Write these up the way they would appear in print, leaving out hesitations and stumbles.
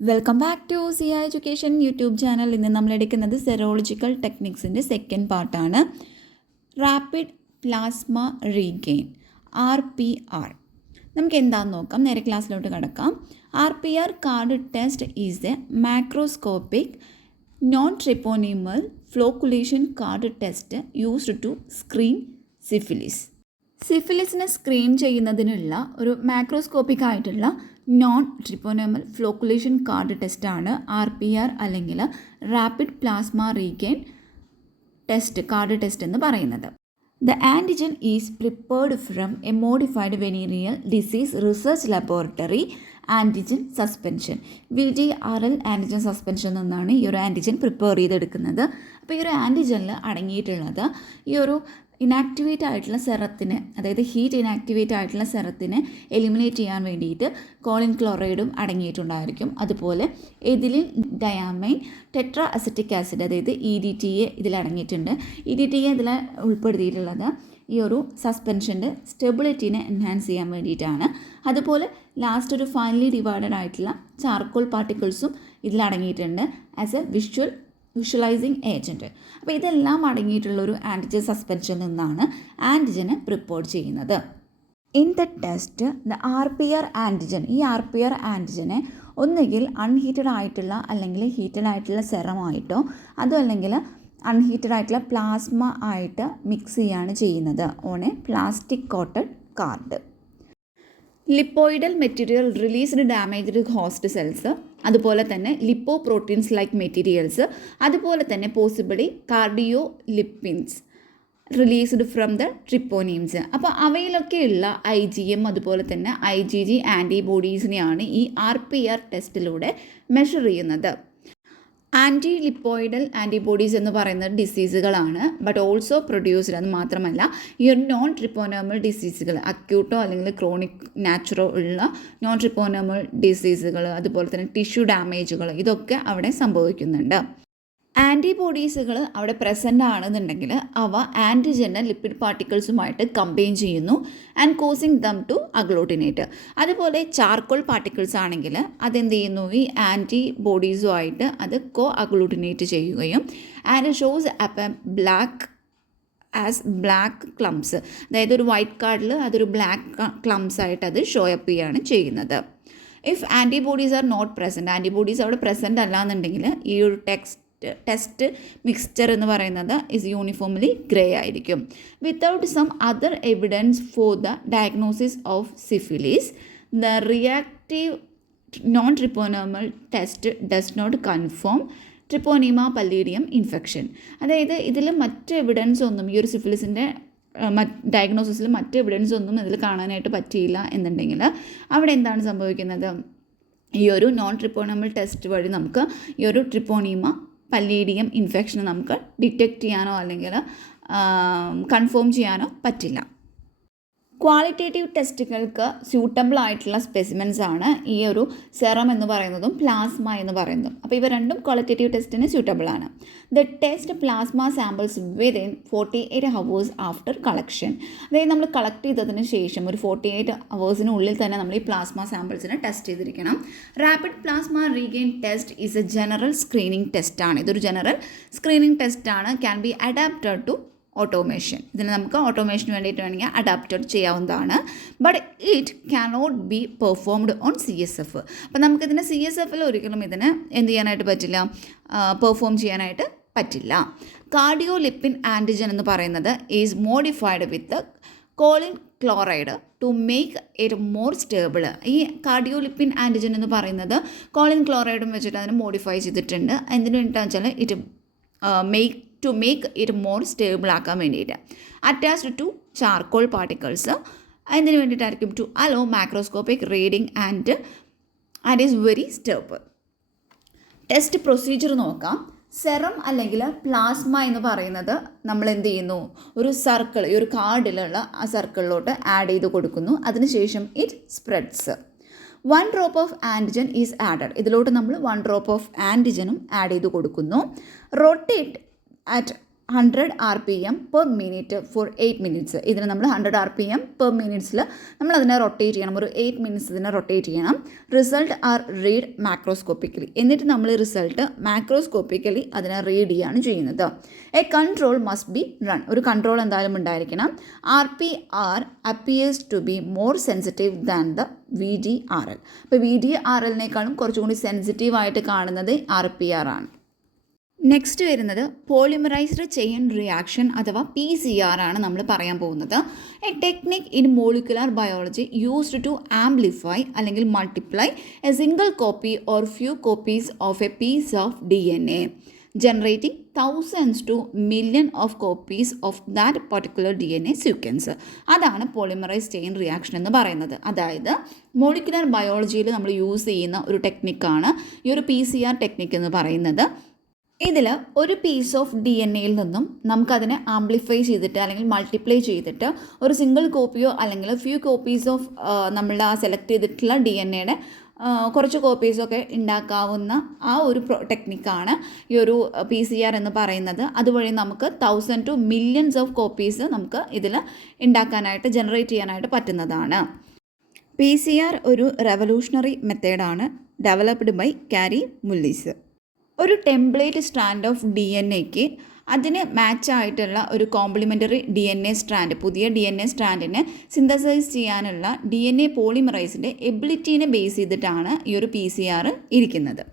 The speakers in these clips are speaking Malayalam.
Welcome back to C education YouTube channel. ഇന്ന് നമ്മൾ എടുക്കുന്നത് സെറോളജിക്കൽ ടെക്നിക്സിൻ്റെ സെക്കൻഡ് പാർട്ടാണ്. Rapid plasma reagin RPR. നമുക്ക് എന്താണെന്ന് നോക്കാം. നേരെ ക്ലാസ്സിലോട്ട് കിടക്കാം. RPR card test is a macroscopic non treponemal flocculation card test used to screen syphilis. സിഫിലിസിനെ സ്ക്രീൻ ചെയ്യുന്നതിനുള്ള ഒരു മാക്രോസ്കോപ്പിക് ആയിട്ടുള്ള നോൺ ട്രിപ്പോണമൽ ഫ്ലോക്കുലേഷൻ കാർഡ് ടെസ്റ്റാണ് RPR അല്ലെങ്കിൽ rapid plasma reagin test card test എന്ന് പറയുന്നത്. The antigen is prepared from a modified venereal disease research laboratory antigen suspension. VDRL antigen suspension നിന്നാണ് ഈ ഒരു ആൻറ്റിജൻ പ്രിപ്പയർ ചെയ്തെടുക്കുന്നത്. അപ്പോൾ ഈ ഒരു ആൻറ്റിജനിൽ അടങ്ങിയിട്ടുള്ളത് ഈ ഒരു ഇനാക്ടിവേറ്റ് ആയിട്ടുള്ള സെറത്തിനെ, അതായത് ഹീറ്റ് ഇനാക്ടിവേറ്റ് ആയിട്ടുള്ള സെറത്തിനെ എലിമിനേറ്റ് ചെയ്യാൻ വേണ്ടിയിട്ട് കോളിൻ ക്ലോറൈഡും അടങ്ങിയിട്ടുണ്ടായിരിക്കും. അതുപോലെ എഥിലിൻ ഡയാമൈൻ ടെട്രാ അസറ്റിക് ആസിഡ്, അതായത് EDTA ഇതിലടങ്ങിയിട്ടുണ്ട്. EDTA ഇതിൽ ഉൾപ്പെടുത്തിയിട്ടുള്ളത് ഈ ഒരു സസ്പെൻഷൻ്റെ സ്റ്റെബിലിറ്റിനെ എൻഹാൻസ് ചെയ്യാൻ വേണ്ടിയിട്ടാണ്. അതുപോലെ ലാസ്റ്റ് ഒരു ഫൈനലി ഡിവൈഡഡ് ആയിട്ടുള്ള ചാർക്കോൾ പാർട്ടിക്കിൾസും ഇതിലടങ്ങിയിട്ടുണ്ട് ആസ് എ വിഷ്വലൈസിങ് ഏജൻറ്റ്. അപ്പോൾ ഇതെല്ലാം അടങ്ങിയിട്ടുള്ളൊരു ആൻറ്റിജൻ സസ്പെൻഷനിൽ നിന്നാണ് ആൻറ്റിജനെ പ്രിപ്പേർ ചെയ്യുന്നത്. In the test the RPR antigen, ഈ RPR ആൻറ്റിജനെ ഒന്നുകിൽ അൺഹീറ്റഡ് ആയിട്ടുള്ള അല്ലെങ്കിൽ ഹീറ്റഡ് ആയിട്ടുള്ള സെറമായിട്ടോ അതോ അല്ലെങ്കിൽ അൺഹീറ്റഡ് ആയിട്ടുള്ള പ്ലാസ്മ ആയിട്ട് മിക്സ് ചെയ്യുകയാണ് ചെയ്യുന്നത് on a plastic coated card. Lipoidal material released damaged host cells, അതുപോലെ തന്നെ ലിപ്പോ പ്രോട്ടീൻസ് ലൈക്ക് മെറ്റീരിയൽസ്, അതുപോലെ തന്നെ possibly cardiolipins released from the treponemes. അപ്പോൾ അവയിലൊക്കെയുള്ള IgM അതുപോലെ തന്നെ IgG ആൻറ്റിബോഡീസിനെയാണ് ഈ RPR ടെസ്റ്റിലൂടെ മെഷർ ചെയ്യുന്നത്. ആൻറ്റി ലിപ്പോയിഡൽ ആൻറ്റിബോഡീസ് എന്ന് പറയുന്നത് ഡിസീസുകളാണ്, ബട്ട് ഓൾസോ പ്രൊഡ്യൂസ്ഡ്. അത് മാത്രമല്ല ഈ ഒരു നോൺ ട്രിപ്പോനോമൽ ഡിസീസുകൾ, അക്യൂട്ടോ അല്ലെങ്കിൽ ക്രോണിക് നാച്ചുറോ ഉള്ള നോൺ ട്രിപ്പോനോമൽ ഡിസീസുകൾ, അതുപോലെ തന്നെ ടിഷ്യൂ ഡാമേജുകൾ, ഇതൊക്കെ അവിടെ സംഭവിക്കുന്നുണ്ട്. ആൻറ്റിബോഡീസുകൾ അവിടെ പ്രസൻ്റ് ആണെന്നുണ്ടെങ്കിൽ അവ ആൻറ്റിജനെ ലിപ്പിഡ് പാർട്ടിക്കിൾസുമായിട്ട് കമ്പൈൻ ചെയ്യുന്നു ആൻഡ് കോസിങ് ദം ടു അഗ്ലൂട്ടിനേറ്റ്. അതുപോലെ ചാർക്കോൾ പാർട്ടിക്കിൾസ് ആണെങ്കിൽ അതെന്ത് ചെയ്യുന്നു, ഈ ആൻറ്റിബോഡീസുമായിട്ട് അത് കോ അഗ്ലൂട്ടിനേറ്റ് ചെയ്യുകയും ആൻഡ് ഷോസ് അപ്പ് ബ്ലാക്ക് ക്ലംസ്, അതായത് ഒരു വൈറ്റ് കാർഡിൽ അതൊരു ബ്ലാക്ക് ക്ലംസ് ആയിട്ട് അത് ഷോ അപ്പ് ചെയ്യുകയാണ് ചെയ്യുന്നത്. If antibodies are not present, antibodies അവിടെ പ്രസൻറ്റ് അല്ല എന്നുണ്ടെങ്കിൽ ഈ ഒരു ടെസ്റ്റ് മിക്സ്ചർ എന്ന് പറയുന്നത് ഇസ് യൂണിഫോംലി ഗ്രേ ആയിരിക്കും. Without some other evidence for the diagnosis of syphilis, the reactive non treponemal test does not confirm treponema pallidum infection. അതായത് ഇതിൽ മറ്റ് എവിഡൻസ് ഒന്നും, ഈ ഒരു സിഫിലിസിൻ്റെ ഡയഗ്നോസിസിൽ മറ്റ് എവിഡൻസ് ഒന്നും ഇതിൽ കാണാനായിട്ട് പറ്റിയില്ല എന്നുണ്ടെങ്കിൽ അവിടെ എന്താണ് സംഭവിക്കുന്നത്, ഈ ഒരു നോൺ ട്രിപ്പോണോമൽ ടെസ്റ്റ് വഴി നമുക്ക് ഈ ഒരു ട്രിപ്പോണീമ പല്ലീഡിയം ഇൻഫെക്ഷൻ നമുക്ക് ഡിറ്റക്റ്റ് ചെയ്യാനോ അല്ലെങ്കിൽ കൺഫേം ചെയ്യാനോ പറ്റില്ല. ക്വാളിറ്റേറ്റീവ് ടെസ്റ്റുകൾക്ക് സ്യൂട്ടബിൾ ആയിട്ടുള്ള സ്പെസിമെൻസ് ആണ് ഈ ഒരു സെറം എന്ന് പറയുന്നതും പ്ലാസ്മ എന്ന് പറയുന്നതും. അപ്പോൾ ഇവ രണ്ടും ക്വാളിറ്റേറ്റീവ് ടെസ്റ്റിന് സ്യൂട്ടബിൾ ആണ്. The test plasma samples within 48 hours after collection. അതായത് നമ്മൾ കളക്ട് ചെയ്തതിന് ശേഷം ഒരു 48 hours തന്നെ നമ്മൾ ഈ പ്ലാസ്മ സാമ്പിൾസിനെ ടെസ്റ്റ് ചെയ്തിരിക്കണം. Rapid plasma reagin test is a general screening ടെസ്റ്റാണ്. ഇതൊരു ജനറൽ സ്ക്രീനിങ് ടെസ്റ്റാണ്. Can be adapted to automation. ഇതിന് നമുക്ക് ഓട്ടോമേഷന് വേണ്ടിയിട്ട് വേണമെങ്കിൽ അഡാപ്റ്റഡ് ചെയ്യാവുന്നതാണ്. But it cannot be performed on CSF. അപ്പം നമുക്കിതിന് CSFൽ ഒരിക്കലും ഇതിന് എന്ത് ചെയ്യാനായിട്ട് പറ്റില്ല, പെർഫോം ചെയ്യാനായിട്ട് പറ്റില്ല. കാർഡിയോ ലിപ്പിൻ ആൻറ്റിജൻ എന്ന് പറയുന്നത് is modified with choline chloride to make it more stable. ഈ കാർഡിയോ ലിപ്പിൻ ആൻറ്റിജൻ എന്ന് പറയുന്നത് കോളിൻ ക്ലോറൈഡും വെച്ചിട്ട് അതിന് മോഡിഫൈ ചെയ്തിട്ടുണ്ട്. എന്തിനു വേണ്ടിയിട്ടാണെന്ന് വെച്ചാൽ it to make it more stable ആക്കാൻ വേണ്ടിയിട്ട്. അറ്റാച്ച്ഡ് ടു ചാർക്കോൾ പാർട്ടിക്കിൾസ്, അതിന് വേണ്ടിയിട്ടായിരിക്കും to allow macroscopic reading and is very stable. Test procedure നോക്കാം. സെറം അല്ലെങ്കിൽ പ്ലാസ്മ എന്ന് പറയുന്നത് നമ്മൾ എന്ത് ചെയ്യുന്നു, ഒരു സർക്കിൾ, ഈ ഒരു കാർഡിലുള്ള ആ സർക്കിളിലോട്ട് ആഡ് ചെയ്ത് കൊടുക്കുന്നു. അതിനുശേഷം it spreads. 1 drop of antigen is added. ഇതിലോട്ട് നമ്മൾ 1 drop ഓഫ് ആൻറ്റിജനും ആഡ് ചെയ്ത് കൊടുക്കുന്നു. Rotate at 100 RPM/minute for 8 minutes. ഇതിന് നമ്മൾ 100 RPM/minute നമ്മൾ അതിനെ റൊട്ടേറ്റ് ചെയ്യണം. ഒരു 8 minutes ഇതിനെ റൊട്ടേറ്റ് ചെയ്യണം. Result are read macroscopically. എന്നിട്ട് നമ്മൾ റിസൾട്ട് മാക്രോസ്കോപ്പിക്കലി അതിനെ റീഡ് ചെയ്യുകയാണ് ചെയ്യുന്നത്. A control must be run. ഒരു കൺട്രോൾ എന്തായാലും ഉണ്ടായിരിക്കണം. RPR appears to be more sensitive than the VDRL. അപ്പോൾ VDRLനേക്കാളും കുറച്ചുകൂടി സെൻസിറ്റീവ് ആയിട്ട് കാണുന്നത് RPR ആണ്. നെക്സ്റ്റ് വരുന്നത് പോളിമറൈസ്ഡ് ചെയിൻ റിയാക്ഷൻ അഥവാ PCR ആണ് നമ്മൾ പറയാൻ പോകുന്നത്. A technique in molecular biology used to amplify അല്ലെങ്കിൽ multiply a single copy or few copies of a piece of DNA, generating thousands to million of copies of that particular DNA sequence. അതാണ് പോളിമറൈസ് ചെയിൻ റിയാക്ഷൻ എന്ന് പറയുന്നത്. അതായത് മോളിക്കുലർ ബയോളജിയിൽ നമ്മൾ യൂസ് ചെയ്യുന്ന ഒരു ടെക്നിക്കാണ് ഈ ഒരു PCR ടെക്നിക്ക് എന്ന് പറയുന്നത്. ഇതിൽ ഒരു പീസ് ഓഫ് DNA നിന്നും നമുക്കതിനെ ആംപ്ലിഫൈ ചെയ്തിട്ട് അല്ലെങ്കിൽ മൾട്ടിപ്ലൈ ചെയ്തിട്ട് ഒരു സിംഗിൾ കോപ്പിയോ അല്ലെങ്കിൽ ഫ്യൂ കോപ്പീസ് ഓഫ് നമ്മൾ ആ സെലക്ട് ചെയ്തിട്ടുള്ള DNAയുടെ കുറച്ച് കോപ്പീസൊക്കെ ഉണ്ടാക്കാവുന്ന ആ ഒരു ടെക്നിക്കാണ് ഈ ഒരു PCR എന്ന് പറയുന്നത്. അതുവഴി നമുക്ക് 1000 to millions ഓഫ് കോപ്പീസ് നമുക്ക് ഇതിൽ ഉണ്ടാക്കാനായിട്ട് ജനറേറ്റ് ചെയ്യാനായിട്ട് പറ്റുന്നതാണ്. PCR ഒരു റെവല്യൂഷണറി മെത്തേഡാണ്, ഡെവലപ്ഡ് ബൈ കാരി മുല്ലിസ്. ഒരു ടെംപ്ലേറ്റ് സ്ട്രാൻഡ് ഓഫ് DNAക്ക് അതിന് മാച്ചായിട്ടുള്ള ഒരു കോംപ്ലിമെൻ്ററി DNA സ്ട്രാൻഡ്, പുതിയ DNA സ്ട്രാൻഡിനെ സിന്തസൈസ് ചെയ്യാനുള്ള DNA പോളിമറൈസിൻ്റെ എബിലിറ്റീനെ ബേസ് ചെയ്തിട്ടാണ് ഈ ഒരു PCR ഇരിക്കുന്നത്.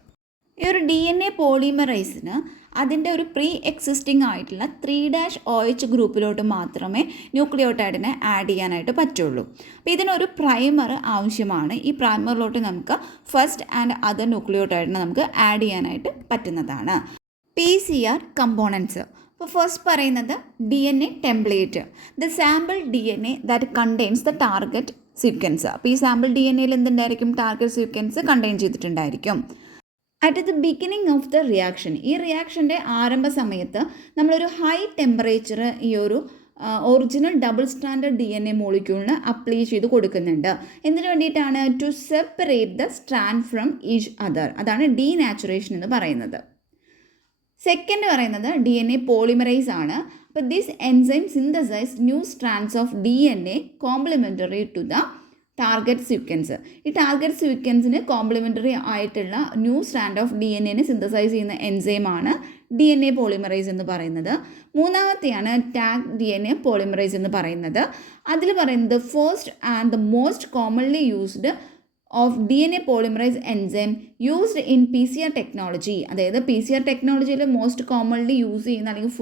ഈ ഒരു DNA പോളിമറൈസിന് അതിൻ്റെ ഒരു പ്രീ എക്സിസ്റ്റിംഗ് ആയിട്ടുള്ള 3'OH ഗ്രൂപ്പിലോട്ട് മാത്രമേ ന്യൂക്ലിയോടൈഡിനെ ആഡ് ചെയ്യാനായിട്ട് പറ്റുള്ളൂ. അപ്പോൾ ഇതിനൊരു പ്രൈമർ ആവശ്യമാണ്. ഈ പ്രൈമറിലോട്ട് നമുക്ക് ഫസ്റ്റ് ആൻഡ് അതർ ന്യൂക്ലിയോടൈഡിനെ നമുക്ക് ആഡ് ചെയ്യാനായിട്ട് പറ്റുന്നതാണ്. PCR components. അപ്പോൾ ഫസ്റ്റ് പറയുന്നത് DNA template, the sample DNA that contains the target sequence. അപ്പോൾ ഈ സാമ്പിൾ DNAയിൽ എന്തുണ്ടായിരിക്കും? ടാർഗറ്റ് സീക്വൻസ് കണ്ടെയ്ൻ ചെയ്തിട്ടുണ്ടായിരിക്കും. At the beginning of the reaction, ഈ റിയാക്ഷൻ്റെ ആരംഭ സമയത്ത് നമ്മളൊരു ഹൈ ടെമ്പറേച്ചർ ഈ ഒരു ഒറിജിനൽ ഡബിൾ സ്റ്റാൻഡേർഡ് DNA മോളിക്യൂളിന് അപ്ലൈ ചെയ്ത് കൊടുക്കുന്നുണ്ട്. എന്തിനു വേണ്ടിയിട്ടാണ്? To separate the strand from each other. അതാണ് ഡീനാച്ചുറേഷൻ എന്ന് പറയുന്നത്. സെക്കൻഡ് പറയുന്നത് DNA പോളിമറൈസ് ആണ്. അപ്പോൾ this enzyme synthesize new strands of DNA complementary to the target sequence. ഈ ടാർഗറ്റ് സീക്വൻസിന് കോംപ്ലിമെൻ്ററി ആയിട്ടുള്ള ന്യൂ സ്ട്രാൻഡ് ഓഫ് DNAനെ സിന്തസൈസ് ചെയ്യുന്ന എൻസൈമാണ് DNA പോളിമറൈസ് എന്ന് പറയുന്നത്. മൂന്നാമത്തെയാണ് ടാഗ് DNA പോളിമറൈസ് എന്ന് പറയുന്നത്. അതിൽ പറയുന്നത് first and the most commonly used of DNA polymerise enzyme used in PCR technology. അതായത് PCR ടെക്നോളജിയിൽ മോസ്റ്റ് കോമൺലി യൂസ് ചെയ്യുന്ന അല്ലെങ്കിൽ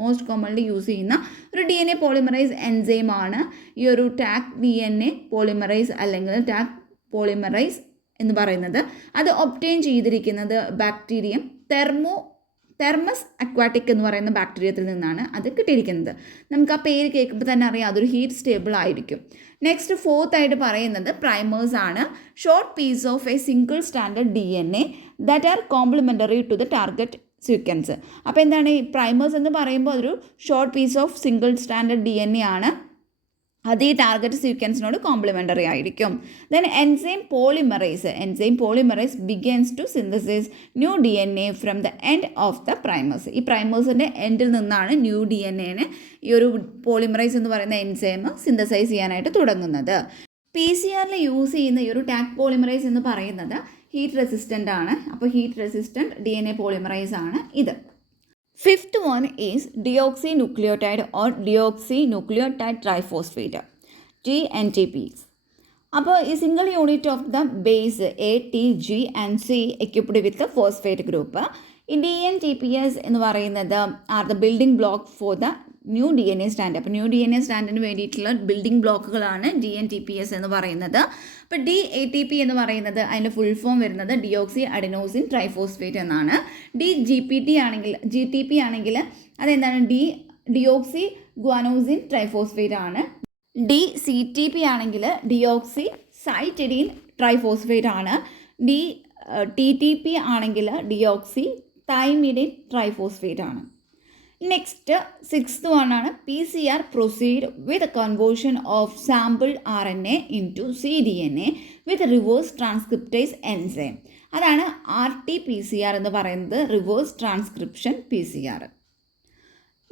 മോസ്റ്റ് കോമൺലി യൂസ് ചെയ്യുന്ന ഒരു DNA പോളിമറൈസ് എൻസൈമാണ് ഈ ഒരു ടാഗ് DNA പോളിമറൈസ് അല്ലെങ്കിൽ ടാഗ് പോളിമറൈസ് എന്ന് പറയുന്നത്. അത് ഒബ്റ്റെയിൻ ചെയ്തിരിക്കുന്നത് ബാക്ടീരിയം തെർമസ് അക്വാറ്റിക് എന്ന് പറയുന്ന ബാക്ടീരിയത്തിൽ നിന്നാണ് അത് കിട്ടിയിരിക്കുന്നത്. നമുക്ക് ആ പേര് കേൾക്കുമ്പോൾ തന്നെ അറിയാം അതൊരു ഹീറ്റ് സ്റ്റേബിൾ ആയിരിക്കും. നെക്സ്റ്റ് ഫോർത്ത് ആയിട്ട് പറയുന്നത് പ്രൈമേഴ്സ് ആണ്. Short piece of a single standard DNA that are complementary to the target sequence. അപ്പോൾ എന്താണ് ഈ പ്രൈമേഴ്സ് എന്ന് പറയുമ്പോൾ അതൊരു short piece of single standard DNA ആണ്. അത് ഈ ടാർഗറ്റ് സീക്വൻസിനോട് കോംപ്ലിമെൻ്ററി ആയിരിക്കും. Then enzyme polymerase begins to synthesize new DNA from the end of the primers. ഈ പ്രൈമേഴ്സിൻ്റെ എൻഡിൽ നിന്നാണ് ന്യൂ DNAനെ ഈ ഒരു പോളിമറൈസ് എന്ന് പറയുന്ന എൻസൈം സിന്തസൈസ് ചെയ്യാനായിട്ട് തുടങ്ങുന്നത്. PCRൽ യൂസ് ചെയ്യുന്ന ഈ ഒരു ടാഗ് പോളിമറൈസ് എന്ന് പറയുന്നത് ഹീറ്റ് റെസിസ്റ്റൻ്റ് ആണ്. അപ്പോൾ ഹീറ്റ് റെസിസ്റ്റൻറ്റ് DNA പോളിമറൈസ് ആണ് ഇത്. Fifth one is deoxynucleotide or deoxynucleotide triphosphate, GNTPs. അപ്പോൾ ഈ single unit of the base A, T, G and C equipped with the phosphate group. ഈ DNTPs എന്ന് പറയുന്നത് are the building block for the new DNA stand. അപ്പോൾ ന്യൂ DNA സ്റ്റാൻഡിന് വേണ്ടിയിട്ടുള്ള ബിൽഡിംഗ് ബ്ലോക്കുകളാണ് DNTPs എന്ന് പറയുന്നത്. അപ്പോൾ DATP എന്ന് പറയുന്നത് അതിൻ്റെ ഫുൾ ഫോം വരുന്നത് ഡിയോക്സി അഡിനോസിൻ ട്രൈഫോസ്ഫേറ്റ് എന്നാണ്. GTP ആണെങ്കിൽ അതെന്താണ്? ഡിയോക്സി ഗ്വാനോസിൻ ട്രൈഫോസ്ഫേറ്റ് ആണ്. DCTP ആണെങ്കിൽ ഡിയോക്സി സൈറ്റിഡീൻ ട്രൈഫോസ്ഫേറ്റ് ആണ്. TTP ആണെങ്കിൽ ഡിയോക്സി തൈമിഡിൻ ട്രൈഫോസ്ഫേറ്റ് ആണ്. നെക്സ്റ്റ് സിക്സ്ത് വൺ ആണ് PCR proceed with conversion of sample RNA into cDNA with reverse transcriptase enzyme. അതാണ് RT-PCR എന്ന് പറയുന്നത്, reverse transcription PCR.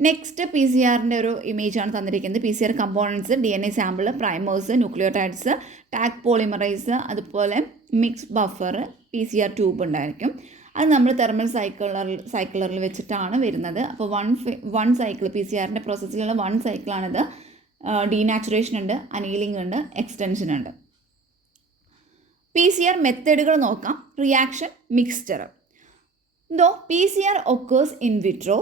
Next P C ആറിൻ്റെ ഒരു ഇമേജാണ് തന്നിരിക്കുന്നത്. P C R components, D N A sample, primers, nucleotides, Taq polymerase, അതുപോലെ mix buffer, P C R tube ഉണ്ടായിരിക്കും. അത് നമ്മൾ തെർമൽ സൈക്കിളറിൽ വെച്ചിട്ടാണ് വരുന്നത്. അപ്പോൾ വൺ സൈക്കിൾ പി സി ആറിൻ്റെ പ്രോസസ്സിലുള്ള വൺ സൈക്കിളാണിത്. ഡീനാച്ചുറേഷൻ ഉണ്ട്, അനീലിംഗ് ഉണ്ട്, എക്സ്റ്റൻഷൻ ഉണ്ട്. പി സി ആർ മെത്തേഡുകൾ നോക്കാം. Reaction, mixture. Though P C R occurs in vitro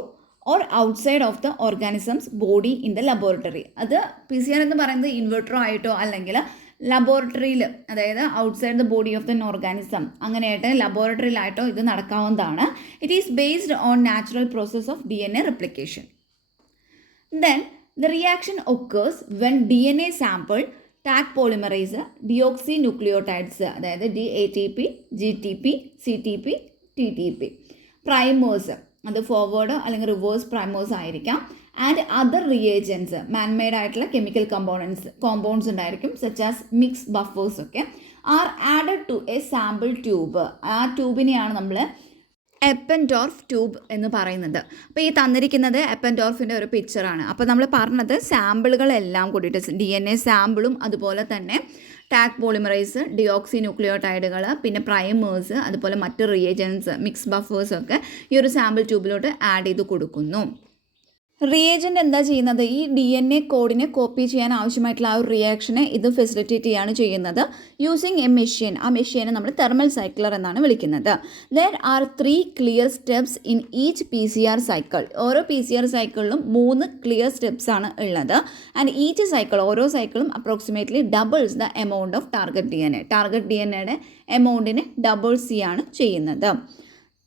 or outside of the organism's body in the laboratory. അത് പി സി ആർ എന്ന് പറയുന്നത് ഇൻവെർട്രോ ആയിട്ടോ അല്ലെങ്കിൽ ലബോറട്ടറിയിൽ, അതായത് outside the body of the organism, അങ്ങനെയായിട്ട് ലബോറട്ടറിയിലായിട്ടോ ഇത് നടക്കാവുന്നതാണ്. It is based on natural process of D N A replication. Then the reaction occurs when D N A sample, Taq polymerase, deoxynucleotides, അതായത് DATP, GTP, CTP, TTP, primers, അത് ഫോർവേഡ് അല്ലെങ്കിൽ റിവേഴ്സ് പ്രൈമേഴ്സ് ആയിരിക്കാം. ആൻഡ് അതർ റിയേജൻസ്, മാൻമെയ്ഡ് ആയിട്ടുള്ള കെമിക്കൽ കോമ്പൗണ്ട്സ് ഉണ്ടായിരിക്കും, സച്ച് ആസ് മിക്സ് ബഫേഴ്സ് ഒക്കെ are added to a sample tube. ആ ട്യൂബിനെയാണ് നമ്മൾ എപ്പൻഡോർഫ് ട്യൂബ് എന്ന് പറയുന്നത്. അപ്പോൾ ഈ തന്നിരിക്കുന്നത് എപ്പൻഡോർഫിൻ്റെ ഒരു പിക്ചറാണ്. അപ്പോൾ നമ്മൾ പറഞ്ഞത് സാമ്പിളുകളെല്ലാം കൂടിയിട്ട് ഡി എൻ എ സാമ്പിളും അതുപോലെ തന്നെ ടാഗ് പോളിമറൈസ്, ഡിയോക്സി ന്യൂക്ലിയോടൈഡുകൾ, പിന്നെ പ്രൈമേഴ്സ്, അതുപോലെ മറ്റ് റിയേജൻസ്, മിക്സ് ബഫേഴ്സൊക്കെ ഈ ഒരു സാമ്പിൾ ട്യൂബിലോട്ട് ആഡ് ചെയ്ത് കൊടുക്കുന്നു. റിയേജൻ്റ് എന്താ ചെയ്യുന്നത്? ഈ ഡി എൻ എ കോഡിനെ കോപ്പി ചെയ്യാൻ ആവശ്യമായിട്ടുള്ള ആ ഒരു റിയാക്ഷനെ ഇത് ഫെസിലിറ്റേറ്റ് ചെയ്യാണ് ചെയ്യുന്നത് യൂസിങ് എ മെഷീൻ. ആ മെഷീനെ നമ്മൾ തെർമൽ സൈക്ലർ എന്നാണ് വിളിക്കുന്നത്. There are 3 clear steps in each P C R cycle. ഓരോ പി സി ആർ സൈക്കിളിലും 3 ക്ലിയർ സ്റ്റെപ്സ് ആണ് ഉള്ളത്. ആൻഡ് ഈച്ച് സൈക്കിൾ, ഓരോ സൈക്കിളും approximately doubles the amount of target D N A. Target D N എയുടെ എമൗണ്ടിനെ ഡബിൾസ് ചെയ്യാണ് ചെയ്യുന്നത്.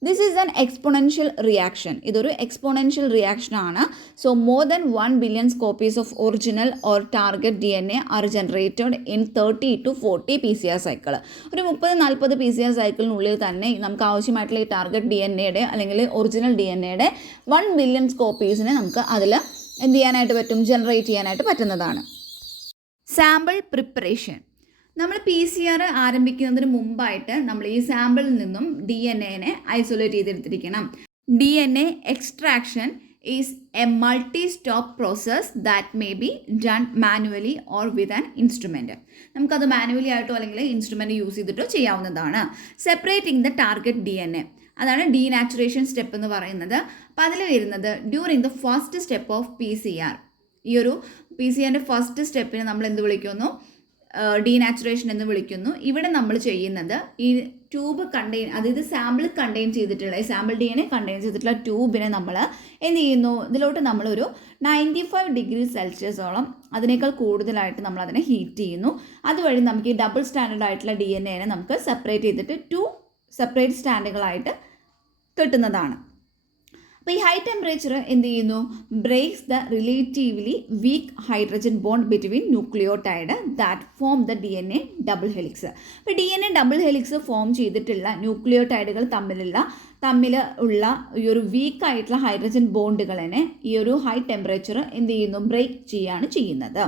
This is an exponential reaction. ഇതൊരു എക്സ്പോണൻഷ്യൽ റിയാക്ഷൻ ആണ്. So more than 1 billion copies of original or target D N A are generated in 30 to 40 P C R cycle. ഒരു 30-40 പി സി ആർ സൈക്കിളിനുള്ളിൽ തന്നെ നമുക്ക് ആവശ്യമായിട്ടുള്ള ഈ ടാർഗറ്റ് ഡി എൻ എയുടെ അല്ലെങ്കിൽ ഒറിജിനൽ ഡി എൻ എയുടെ 1 ബില്യൺ കോപ്പീസിനെ നമുക്ക് അതിൽ എന്ത് ചെയ്യാനായിട്ട് പറ്റും? ജനറേറ്റ് ചെയ്യാനായിട്ട് പറ്റുന്നതാണ്. Sample preparation. നമ്മൾ പി സി ആർ ആരംഭിക്കുന്നതിന് മുമ്പായിട്ട് നമ്മൾ ഈ സാമ്പിളിൽ നിന്നും ഡി എൻ എനെ ഐസൊലേറ്റ് ചെയ്തെടുത്തിരിക്കണം. D N A extraction is a multi stop process that may be done manually or with an instrument. നമുക്കത് മാനുവലി ആയിട്ടോ അല്ലെങ്കിൽ ഇൻസ്ട്രുമെൻറ്റ് യൂസ് ചെയ്തിട്ടോ ചെയ്യാവുന്നതാണ്. Separating the target D N A, അതാണ് ഡീനാച്ചുറേഷൻ സ്റ്റെപ്പ് എന്ന് പറയുന്നത്. അപ്പോൾ അതിൽ വരുന്നത് during the first step of P C R. ഈ ഒരു പി സി ആറിൻ്റെ ഫസ്റ്റ് സ്റ്റെപ്പിനെ നമ്മൾ എന്ത് വിളിക്കുന്നു? ഡീനാച്ചുറേഷൻ എന്ന് വിളിക്കുന്നു. ഇവിടെ നമ്മൾ ചെയ്യുന്നത് ഈ ട്യൂബ് അതായത് സാമ്പിൾ കണ്ടെയ്ൻ ചെയ്തിട്ടുള്ള ഈ sample D N A contain ചെയ്തിട്ടുള്ള ട്യൂബിനെ നമ്മൾ എന്ത് ചെയ്യുന്നു? ഇതിലോട്ട് നമ്മളൊരു 95 ഡിഗ്രി സെൽഷ്യസോളം അതിനേക്കാൾ കൂടുതലായിട്ട് നമ്മൾ അതിനെ ഹീറ്റ് ചെയ്യുന്നു. അതുവഴി നമുക്ക് ഈ ഡബിൾ സ്റ്റാൻഡേർഡ് ആയിട്ടുള്ള ഡി എൻ എനെ നമുക്ക് സെപ്പറേറ്റ് ചെയ്തിട്ട് 2 സെപ്പറേറ്റ് സ്റ്റാൻഡുകളായിട്ട് കിട്ടുന്നതാണ്. അപ്പോൾ ഈ ഹൈ ടെമ്പറേച്ചർ എന്ത് ചെയ്യുന്നു? Breaks the relatively weak hydrogen bond between nucleotide that form the D N A double helix. അപ്പോൾ D N A double helix form ചെയ്തിട്ടുള്ള ന്യൂക്ലിയോടൈഡുകൾ തമ്മിൽ ഉള്ള ഈ ഒരു വീക്കായിട്ടുള്ള ഹൈഡ്രജൻ ബോണ്ടുകളെ ഈ ഒരു ഹൈ ടെമ്പറേച്ചർ എന്ത് ചെയ്യുന്നു? ബ്രേക്ക് ചെയ്യാണ് ചെയ്യുന്നത്.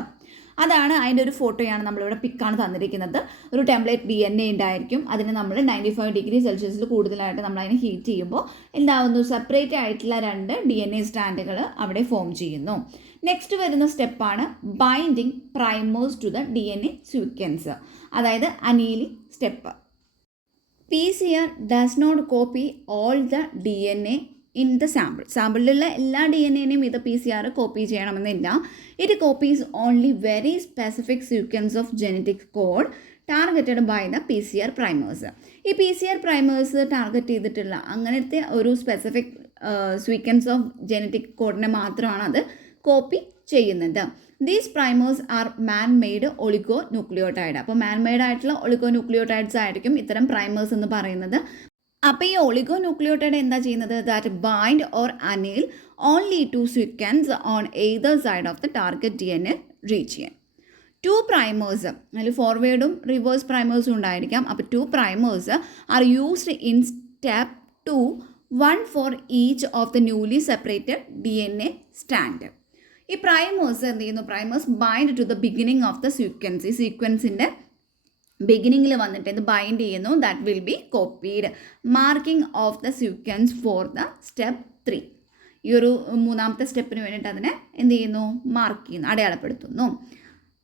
അതാണ് അതിൻ്റെ ഒരു ഫോട്ടോയാണ് നമ്മളിവിടെ പിക്കാണ് തന്നിരിക്കുന്നത്. ഒരു ടെംപ്ലേറ്റ് ഡി എൻ എ ഉണ്ടായിരിക്കും. അതിന് നമ്മൾ 95 ഡിഗ്രി സെൽഷ്യസിൽ കൂടുതലായിട്ട് നമ്മൾ അതിനെ ഹീറ്റ് ചെയ്യുമ്പോൾ എന്താവുന്നു? സെപ്പറേറ്റ് ആയിട്ടുള്ള 2 ഡി എൻ എ സ്റ്റാൻഡുകൾ അവിടെ ഫോം ചെയ്യുന്നു. നെക്സ്റ്റ് വരുന്ന സ്റ്റെപ്പാണ് binding primers to the D N A sequence, അതായത് annealing step. P C R does not copy all the D N A in the സാമ്പിളിലുള്ള എല്ലാ ഡി എൻ എനെയും ഇത് പി സി ആർ കോപ്പി ചെയ്യണമെന്നില്ല. It copies only very specific sequence of genetic code targeted by the P C R primers. ഈ P C R primers target ചെയ്തിട്ടുള്ള അങ്ങനത്തെ ഒരു സ്പെസിഫിക് സീക്വൻസ് ഓഫ് ജെനറ്റിക് കോഡിനെ മാത്രമാണ് അത് കോപ്പി ചെയ്യുന്നത്. These primers are man made oligonucleotide. അപ്പോൾ മാൻ മെയ്ഡ് ആയിട്ടുള്ള ഒളിഗോ ന്യൂക്ലിയോടൈഡ്സ് ആയിരിക്കും ഇത്തരം പ്രൈമേഴ്സ് എന്ന് പറയുന്നത്. അപ്പോൾ ഈ ഒളിഗോ ന്യൂക്ലിയോടൈഡ് എന്താ ചെയ്യുന്നത്? That bind or anneal only 2 sequence on either side of the target D N A region. 2 primers, അതിൽ ഫോർവേഡും റിവേഴ്സ് പ്രൈമേഴ്സും ഉണ്ടായിരിക്കാം. അപ്പോൾ 2 primers are used in step 2, 1 for each of the newly separated D N A stand. ഈ പ്രൈമേഴ്സ് എന്ത് ചെയ്യുന്നു? Primers bind to the beginning of the sequence. ഈ സീക്വൻസിൻ്റെ ബിഗിനിങ്ങിൽ വന്നിട്ട് ഇത് ബൈൻഡ് ചെയ്യുന്നു. That will be copied. Marking of the sequence for the step 3. ഈ ഒരു മൂന്നാമത്തെ സ്റ്റെപ്പിന് വേണ്ടിയിട്ട് അതിനെ എന്ത് ചെയ്യുന്നു, മാർക്ക് ചെയ്യുന്നു, അടയാളപ്പെടുത്തുന്നു.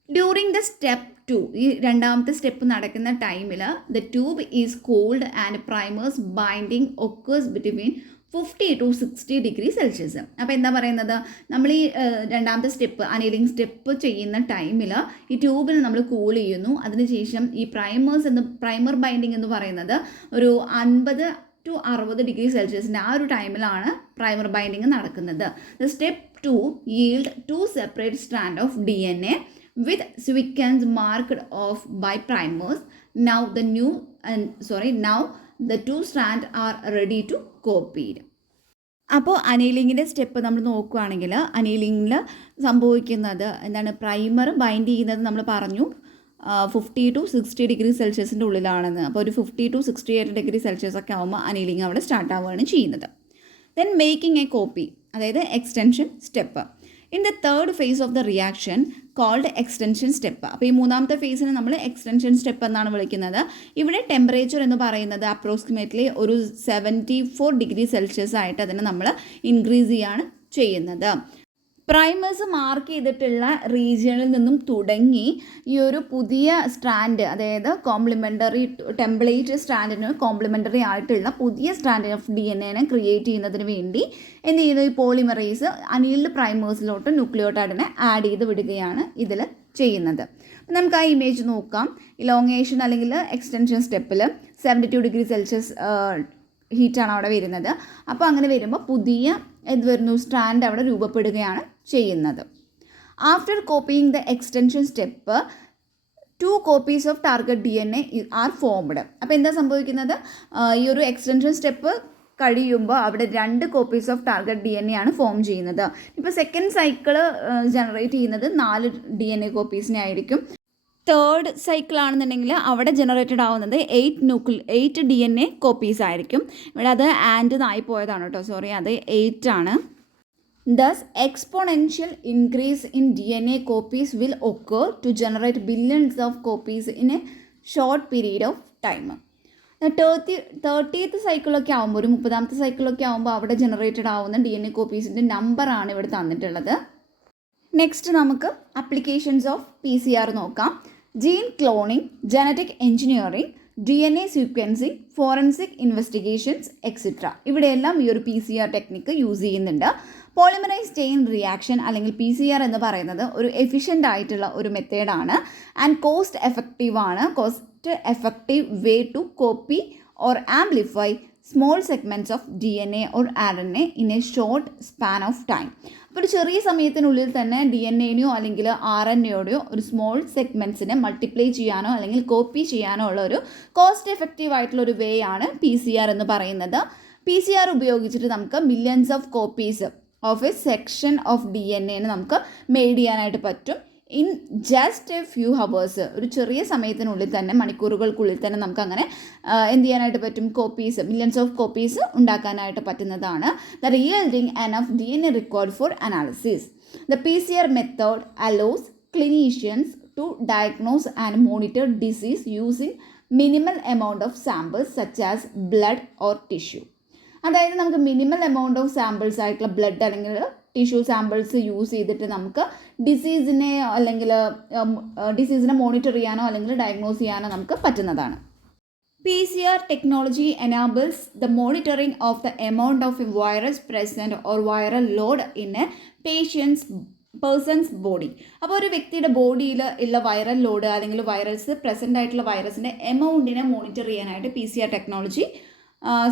ഡ്യൂറിങ് ദ സ്റ്റെപ്പ് 2, ഈ രണ്ടാമത്തെ സ്റ്റെപ്പ് നടക്കുന്ന ടൈമിൽ the tube is cold and primers binding occurs between 50 to 60 degree Celsius. അപ്പോൾ എന്താ പറയുന്നത്, നമ്മൾ ഈ രണ്ടാമത്തെ സ്റ്റെപ്പ് അനീലിംഗ് സ്റ്റെപ്പ് ചെയ്യുന്ന ടൈമിൽ ഈ ട്യൂബിൽ നമ്മൾ കൂൾ ചെയ്യുന്നു. അതിനുശേഷം ഈ പ്രൈമർ ബൈൻഡിങ് എന്ന് പറയുന്നത് ഒരു 50 to 60 ഡിഗ്രി സെൽഷ്യസിൻ്റെ ആ ഒരു ടൈമിലാണ് പ്രൈമർ ബൈൻഡിങ് നടക്കുന്നത്. The step 2 yield 2 separate strand of DNA with sequence marked off by primers. Now the 2 strands are ready to copied. അപ്പോൾ അനീലിങ്ങിൻ്റെ സ്റ്റെപ്പ് നമ്മൾ നോക്കുകയാണെങ്കിൽ അനീലിങ്ങിൽ സംഭവിക്കുന്നത് എന്താണ്, പ്രൈമർ ബൈൻഡ് ചെയ്യുന്നത് നമ്മൾ പറഞ്ഞു 50 to 60 ഡിഗ്രി സെൽഷ്യസിൻ്റെ ഉള്ളിലാണെന്ന്. അപ്പോൾ ഒരു 50 to 68 ഡിഗ്രി സെൽഷ്യസ് ഒക്കെ ആകുമ്പോൾ അനീലിങ് അവിടെ സ്റ്റാർട്ട് ആവുകയാണ് ചെയ്യുന്നത്. ദെൻ മേക്കിംഗ് എ കോപ്പി, അതായത് extension step. In the third phase of the reaction called extension step. അപ്പോൾ ഈ മൂന്നാമത്തെ ഫേസിനെ നമ്മൾ എക്സ്റ്റൻഷൻ സ്റ്റെപ്പ് എന്നാണ് വിളിക്കുന്നത്. ഇവിടെ ടെമ്പറേച്ചർ എന്ന് പറയുന്നത് അപ്രോക്സിമേറ്റ്ലി ഒരു 74 ഡിഗ്രി സെൽഷ്യസ് ആയിട്ട് അതിനെ നമ്മൾ ഇൻക്രീസ് ചെയ്യാണ് ചെയ്യുന്നത്. പ്രൈമേഴ്സ് മാർക്ക് ചെയ്തിട്ടുള്ള റീജിയണിൽ നിന്നും തുടങ്ങി ഈ ഒരു പുതിയ സ്ട്രാൻഡ്, അതായത് കോംപ്ലിമെൻ്ററി ടെംപ്ലേറ്റ് സ്ട്രാൻഡിന് കോംപ്ലിമെൻ്ററി ആയിട്ടുള്ള പുതിയ സ്ട്രാൻഡ് ഓഫ് DNA ക്രിയേറ്റ് ചെയ്യുന്നതിന് വേണ്ടി എന്ത് ചെയ്യുന്നു, ഈ പോളിമറേസ് അനീൽഡ് പ്രൈമേഴ്സിലോട്ട് ന്യൂക്ലിയോടൈഡിനെ ആഡ് ചെയ്ത് വിടുകയാണ് ഇതിൽ ചെയ്യുന്നത്. നമുക്ക് ആ ഇമേജ് നോക്കാം. ഇലോങ്ങേഷൻ അല്ലെങ്കിൽ എക്സ്റ്റൻഷൻ സ്റ്റെപ്പിൽ 72 ഡിഗ്രി സെൽഷ്യസ് ഹീറ്റാണ് അവിടെ വരുന്നത്. അപ്പോൾ അങ്ങനെ വരുമ്പോൾ പുതിയ എന്ത് വരുന്നു, സ്ട്രാൻഡ് അവിടെ രൂപപ്പെടുകയാണ് ചെയ്യുന്നത്. After copying the extension step 2 copies of target DNA are formed. അപ്പോൾ എന്താ സംഭവിക്കുന്നത്, ഈ ഒരു എക്സ്റ്റൻഷൻ സ്റ്റെപ്പ് കഴിയുമ്പോൾ അവിടെ 2 copies ഓഫ് ടാർഗറ്റ് DNA ആണ് ഫോം ചെയ്യുന്നത്. ഇപ്പോൾ സെക്കൻഡ് സൈക്കിള് ജനറേറ്റ് ചെയ്യുന്നത് 4 DNA കോപ്പീസിനെ ആയിരിക്കും. തേർഡ് സൈക്കിൾ ആണെന്നുണ്ടെങ്കിൽ അവിടെ ജനറേറ്റഡ് ആവുന്നത് 8 DNA കോപ്പീസ് ആയിരിക്കും. ഇവിടെ അത് ആൻഡ് ആയി പോയതാണ് കേട്ടോ, സോറി, അത് 8 ആണ്. Thus, exponential increase in DNA copies will occur to generate billions of copies in a short period of time. 30th സൈക്കിളൊക്കെ ആകുമ്പോൾ, ഒരു 30ാമത്തെ സൈക്കിളൊക്കെ ആകുമ്പോൾ അവിടെ ജനറേറ്റഡ് ആവുന്ന DNA കോപ്പീസിൻ്റെ നമ്പറാണ് ഇവിടെ തന്നിട്ടുള്ളത്. നെക്സ്റ്റ് നമുക്ക് അപ്ലിക്കേഷൻസ് ഓഫ് PCR നോക്കാം. Gene cloning, genetic engineering, DNA sequencing, forensic investigations etcetera. ഇവിടെയെല്ലാം ഈ ഒരു PCR ടെക്നിക്ക് യൂസ് ചെയ്യുന്നുണ്ട്. പോളിമറൈസ് ചെയിൻ റിയാക്ഷൻ അല്ലെങ്കിൽ PCR എന്ന് പറയുന്നത് ഒരു എഫിഷ്യൻ്റ് ആയിട്ടുള്ള ഒരു മെത്തേഡാണ് and cost effective way to copy or amplify small segments of DNA or RNA in a short span of time. അപ്പോൾ ഒരു ചെറിയ സമയത്തിനുള്ളിൽ തന്നെ DNA-നെയോ അല്ലെങ്കിൽ RNA-യോടെയോ ഒരു സ്മോൾ സെഗ്മെൻറ്റ്സിനെ മൾട്ടിപ്ലൈ ചെയ്യാനോ അല്ലെങ്കിൽ കോപ്പി ചെയ്യാനോ ഉള്ള ഒരു കോസ്റ്റ് എഫക്റ്റീവ് ആയിട്ടുള്ള ഒരു വേ ആണ് PCR എന്ന് പറയുന്നത്. PCR ഉപയോഗിച്ചിട്ട് നമുക്ക് millions of copies of A section of DNA നമുക്ക് മെയ്ഡ് ചെയ്യാനായിട്ട് പറ്റും in just A few hours. ഒരു ചെറിയ സമയത്തിനുള്ളിൽ തന്നെ, മണിക്കൂറുകൾക്കുള്ളിൽ തന്നെ നമുക്ക് അങ്ങനെ എന്ത് ചെയ്യാനായിട്ട് പറ്റും, കോപ്പീസ്, മില്യൺസ് ഓഫ് കോപ്പീസ് ഉണ്ടാക്കാനായിട്ട് പറ്റുന്നതാണ്. The yielding enough DNA required for analysis. The PCR method allows clinicians to diagnose and monitor disease using minimal amount of samples such as blood or tissue. അതായത് നമുക്ക് മിനിമൽ എമൗണ്ട് ഓഫ് സാമ്പിൾസ് ആയിട്ടുള്ള ബ്ലഡ് അല്ലെങ്കിൽ ടിഷ്യൂ സാമ്പിൾസ് യൂസ് ചെയ്തിട്ട് നമുക്ക് ഡിസീസിനെ മോണിറ്റർ ചെയ്യാനോ അല്ലെങ്കിൽ ഡയഗ്നോസ് ചെയ്യാനോ നമുക്ക് പറ്റുന്നതാണ്. PCR technology enables the monitoring of the amount of a virus present or viral load in a person's body. അപ്പോൾ ഒരു വ്യക്തിയുടെ ബോഡിയിൽ ഉള്ള വൈറൽ ലോഡ് അല്ലെങ്കിൽ വൈറസ് പ്രസൻ്റ് ആയിട്ടുള്ള വൈറസിൻ്റെ എമൗണ്ടിനെ മോണിറ്റർ ചെയ്യാനായിട്ട് PCR ടെക്നോളജി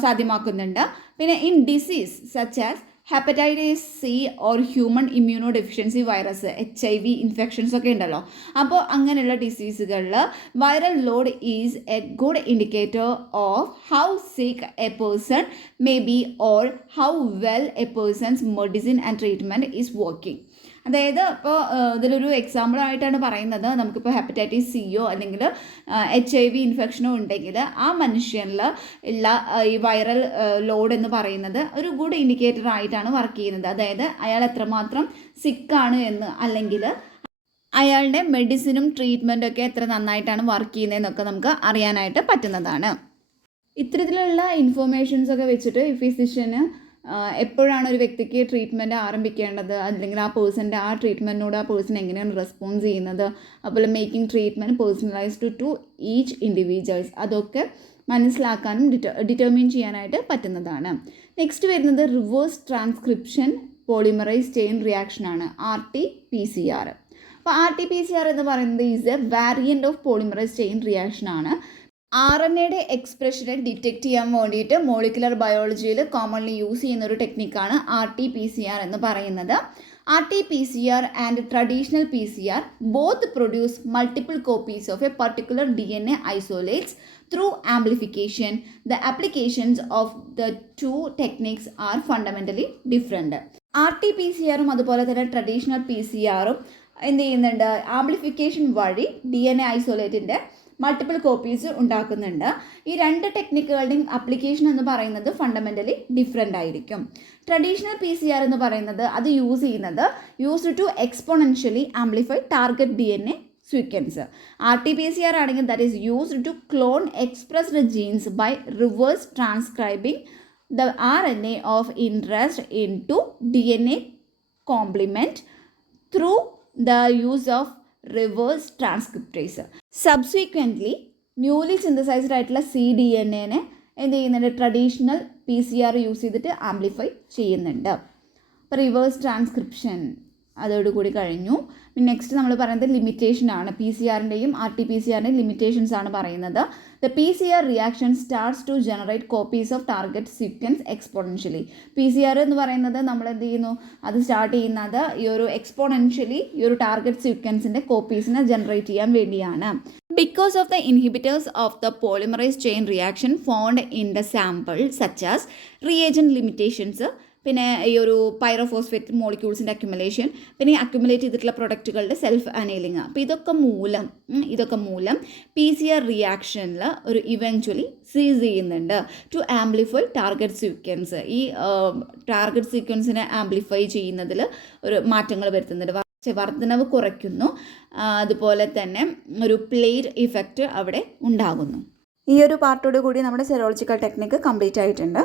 സാധ്യമാക്കുന്നുണ്ട്. പിന്നെ in disease such as hepatitis C or human immunodeficiency virus, HIV infections ഒക്കെ ഉണ്ടല്ലോ. അപ്പോൾ അങ്ങനെയുള്ള ഡിസീസുകളിൽ viral load is a good indicator of how sick a person may be or how well a person's medicine and treatment is working. അതായത് ഇപ്പോൾ ഇതിലൊരു എക്സാമ്പിളായിട്ടാണ് പറയുന്നത്, നമുക്കിപ്പോൾ ഹെപ്പറ്റൈറ്റിസ് സിയോ അല്ലെങ്കിൽ HIV ഇൻഫെക്ഷനോ ഉണ്ടെങ്കിൽ ആ മനുഷ്യനിൽ ഉള്ള ഈ വൈറൽ ലോഡ് എന്ന് പറയുന്നത് ഒരു ഗുഡ് ഇൻഡിക്കേറ്റർ ആയിട്ടാണ് വർക്ക് ചെയ്യുന്നത്. അതായത് അയാൾ എത്രമാത്രം സിക്കാണ് എന്ന്, അല്ലെങ്കിൽ അയാളുടെ മെഡിസിനും ട്രീറ്റ്മെൻറ്റും ഒക്കെ എത്ര നന്നായിട്ടാണ് വർക്ക് ചെയ്യുന്നതെന്നൊക്കെ നമുക്ക് അറിയാനായിട്ട് പറ്റുന്നതാണ്. ഇത്തരത്തിലുള്ള ഇൻഫോർമേഷൻസൊക്കെ വെച്ചിട്ട് ഈ ഫിസിഷ്യന് എപ്പോഴാണ് ഒരു വ്യക്തിക്ക് ട്രീറ്റ്മെൻറ്റ് ആരംഭിക്കേണ്ടത്, അല്ലെങ്കിൽ ആ പേഴ്സൻ്റെ ആ ട്രീറ്റ്മെൻറ്റിനോട് ആ പേഴ്സൺ എങ്ങനെയാണ് റെസ്പോൺസ് ചെയ്യുന്നത്, അതുപോലെ making treatment personalised to each individuals, അതൊക്കെ മനസ്സിലാക്കാനും ഡിറ്റർമിൻ ചെയ്യാനായിട്ട് പറ്റുന്നതാണ്. നെക്സ്റ്റ് വരുന്നത് റിവേഴ്സ് ട്രാൻസ്ക്രിപ്ഷൻ പോളിമറൈസ് ചെയിൻ റിയാക്ഷനാണ്, RT-PCR. അപ്പോൾ RT-PCR എന്ന് പറയുന്നത് is a variant of polymerase chain റിയാക്ഷനാണ്. RNAയുടെ എക്സ്പ്രഷനെ ഡിറ്റക്റ്റ് ചെയ്യാൻ വേണ്ടിയിട്ട് മോളിക്കുലർ ബയോളജിയിൽ കോമൺലി യൂസ് ചെയ്യുന്ന ഒരു ടെക്നിക്കാണ് RT-PCR എന്ന് പറയുന്നത്. RT-PCR and traditional PCR both produce multiple copies of a particular DNA isolates through amplification. The applications of the two techniques are fundamentally different. RT-PCRും അതുപോലെ തന്നെ ട്രഡീഷണൽ PCR-ഉം എന്ത് ചെയ്യുന്നുണ്ട്, ആംപ്ലിഫിക്കേഷൻ വഴി DNA ഐസോലേറ്റിൻ്റെ മൾട്ടിപ്പിൾ കോപ്പീസ് ഉണ്ടാക്കുന്നുണ്ട്. ഈ രണ്ട് ടെക്നിക്കുകളുടെയും അപ്ലിക്കേഷൻ എന്ന് പറയുന്നത് ഫണ്ടമെൻ്റലി ഡിഫറെൻ്റ് ആയിരിക്കും. ട്രഡീഷണൽ PCR എന്ന് പറയുന്നത് അത് used to exponentially amplify target DNA sequence. RT-PCR ആണെങ്കിൽ that is used to clone expressed genes by reverse transcribing the RNA of interest into DNA complement through the use of reverse transcriptase. Subsequently, newly synthesised ആയിട്ടുള്ള cDNAനെ എന്ത് ചെയ്യുന്നുണ്ട്, ട്രഡീഷണൽ PCR യൂസ് ചെയ്തിട്ട് ആംപ്ലിഫൈ ചെയ്യുന്നുണ്ട്. അപ്പോൾ റിവേഴ്സ് ട്രാൻസ്ക്രിപ്ഷൻ അതോടുകൂടി കഴിഞ്ഞു. പിന്നെ നെക്സ്റ്റ് നമ്മൾ പറയുന്നത് ലിമിറ്റേഷൻ ആണ്. PCR-ൻ്റെയും RT-PCRൻ്റെയും ലിമിറ്റേഷൻസ് ആണ് പറയുന്നത്. The PCR reaction starts to generate copies of target sequence exponentially. PCR എന്ന് പറയുന്നത് നമ്മൾ എന്ത് ചെയ്യുന്നു, അത് സ്റ്റാർട്ട് ചെയ്യുന്നത് ഈ ഒരു എക്സ്പോണൻഷ്യലി ഈ ഒരു ടാർഗറ്റ് സീക്വൻസിൻ്റെ കോപ്പീസിനെ ജനറേറ്റ് ചെയ്യാൻ വേണ്ടിയാണ്. Because of the inhibitors of the polymerase chain reaction found in the sample such as reagent limitations, പിന്നെ ഈ ഒരു പൈറോഫോസ്ഫേറ്റ് മോളിക്യൂൾസിൻ്റെ അക്യുമുലേഷൻ, പിന്നെ ഈ അക്യുമുലേറ്റ് ചെയ്തിട്ടുള്ള പ്രൊഡക്റ്റുകളുടെ സെൽഫ് അനൈലിങ്, അപ്പോൾ ഇതൊക്കെ മൂലം PCR റിയാക്ഷനിൽ ഒരു ഇവൻച്വലി സീസ് ചെയ്യുന്നുണ്ട് ടു ആംപ്ലിഫൈ ടാർഗറ്റ് സീക്വൻസ്. ഈ ടാർഗറ്റ് സീക്വൻസിനെ ആംപ്ലിഫൈ ചെയ്യുന്നതിൽ ഒരു മാറ്റങ്ങൾ വരുത്തുന്നുണ്ട്, വർധനവ് കുറയ്ക്കുന്നു. അതുപോലെ തന്നെ ഒരു പ്ലേറ്റ് ഇഫക്റ്റ് അവിടെ ഉണ്ടാകുന്നു. ഈ ഒരു പാർട്ടോട് കൂടി നമ്മുടെ സെറോളജിക്കൽ ടെക്നിക്ക് കംപ്ലീറ്റ് ആയിട്ടുണ്ട്.